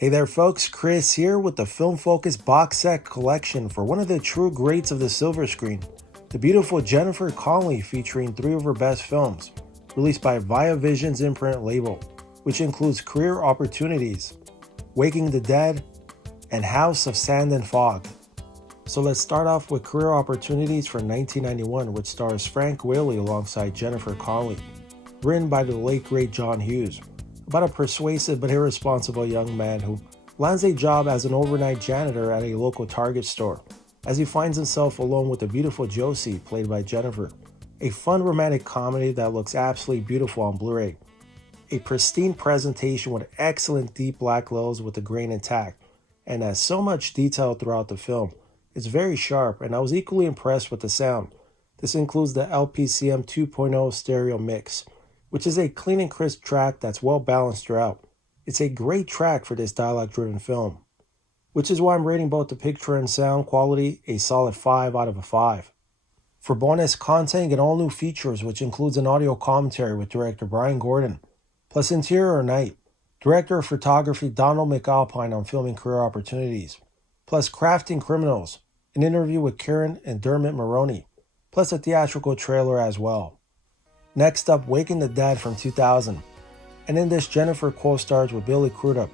Hey there folks, Chris here with the Film Focus box set collection for one of the true greats of the silver screen, the beautiful Jennifer Connelly featuring 3 of her best films, released by Via Vision's Imprint label, which includes Career Opportunities, Waking the Dead, and House of Sand and Fog. So let's start off with Career Opportunities from 1991, which stars Frank Whaley alongside Jennifer Connelly, written by the late great John Hughes, about a persuasive but irresponsible young man who lands a job as an overnight janitor at a local Target store, as he finds himself alone with the beautiful Josie, played by Jennifer. A fun romantic comedy that looks absolutely beautiful on Blu-ray. A pristine presentation with excellent deep black glows with the grain intact, and has so much detail throughout the film. It's very sharp, and I was equally impressed with the sound. This includes the LPCM 2.0 stereo mix, which is a clean and crisp track that's well balanced throughout. It's a great track for this dialogue-driven film, which is why I'm rating both the picture and sound quality a solid 5 out of 5. For bonus content, you get all new features, which includes an audio commentary with director Brian Gordon, plus Interior Night, director of photography Donald McAlpine on filming Career Opportunities, plus Crafting Criminals, an interview with Karen and Dermot Mulroney, plus a theatrical trailer as well. Next up, Waking the Dead from 2000, and in this Jennifer co-stars with Billy Crudup,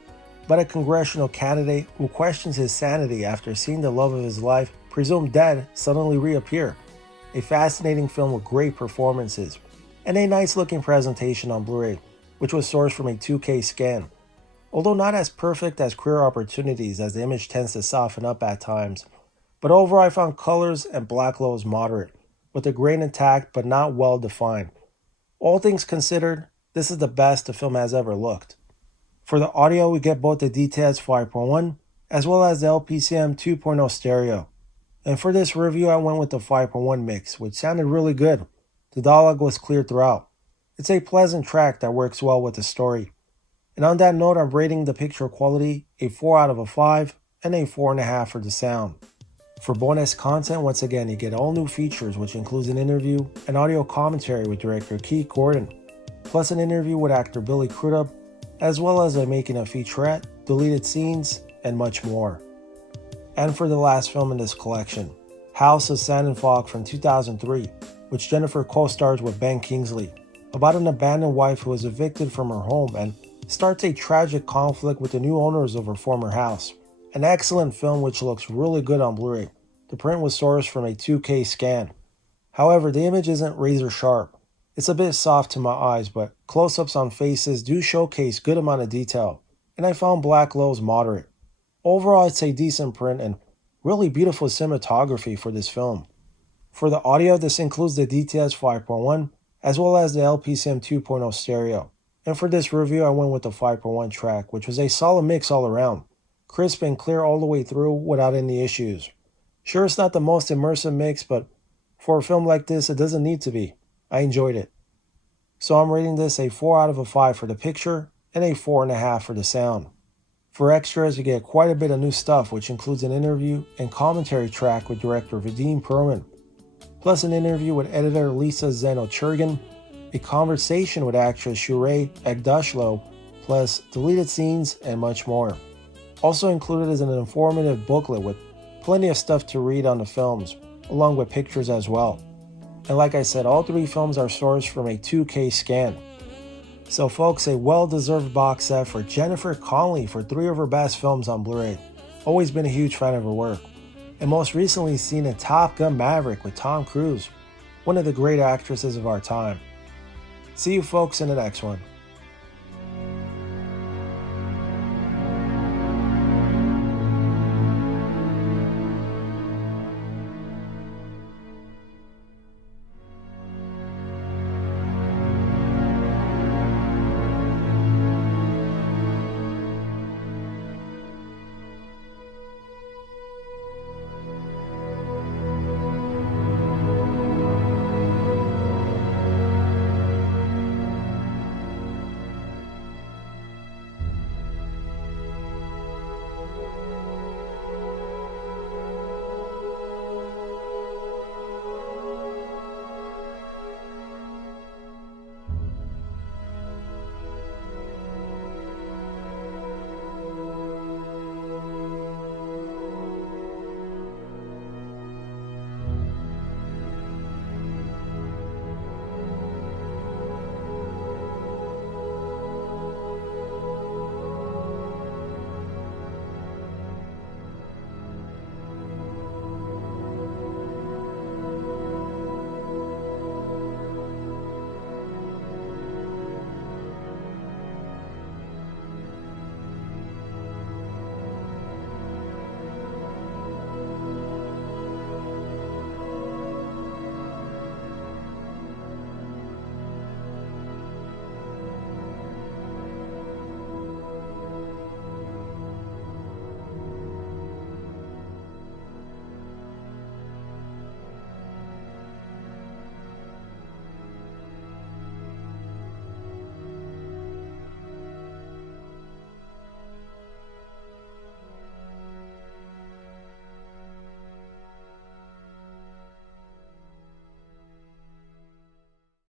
about a congressional candidate who questions his sanity after seeing the love of his life, presumed dead, suddenly reappear. A fascinating film with great performances, and a nice looking presentation on Blu-ray, which was sourced from a 2K scan. Although not as perfect as Career Opportunities, as the image tends to soften up at times, but overall I found colors and black glows moderate, with the grain intact but not well defined. All things considered, this is the best the film has ever looked. For the audio, we get both the DTS 5.1 as well as the LPCM 2.0 stereo. And for this review, I went with the 5.1 mix, which sounded really good. The dialogue was clear throughout. It's a pleasant track that works well with the story. And on that note, I'm rating the picture quality a 4 out of 5 and a 4.5 for the sound. For bonus content, once again, you get all new features, which includes an interview and audio commentary with director Keith Gordon, plus an interview with actor Billy Crudup, as well as a making of featurette, deleted scenes, and much more. And for the last film in this collection, House of Sand and Fog from 2003, which Jennifer co-stars with Ben Kingsley, about an abandoned wife who is evicted from her home and starts a tragic conflict with the new owners of her former house. An excellent film which looks really good on Blu-ray. The print was sourced from a 2K scan. However, the image isn't razor sharp. It's a bit soft to my eyes, but close-ups on faces do showcase good amount of detail, and I found black glows moderate. Overall, it's a decent print and really beautiful cinematography for this film. For the audio, this includes the DTS 5.1 as well as the LPCM 2.0 stereo. And for this review, I went with the 5.1 track, which was a solid mix all around. Crisp and clear all the way through without any issues. Sure, it's not the most immersive mix, but for a film like this, it doesn't need to be. I enjoyed it. So I'm rating this a 4 out of 5 for the picture and a 4.5 for the sound. For extras, you get quite a bit of new stuff, which includes an interview and commentary track with director Vadim Perman, plus an interview with editor Lisa Zeno-Churgin, a conversation with actress Shuray Egdushlo, plus deleted scenes and much more. Also included is an informative booklet with plenty of stuff to read on the films, along with pictures as well. And like I said, all 3 films are sourced from a 2K scan. So folks, a well-deserved box set for Jennifer Connelly for 3 of her best films on Blu-ray. Always been a huge fan of her work. And most recently seen in Top Gun Maverick with Tom Cruise, one of the great actresses of our time. See you folks in the next one.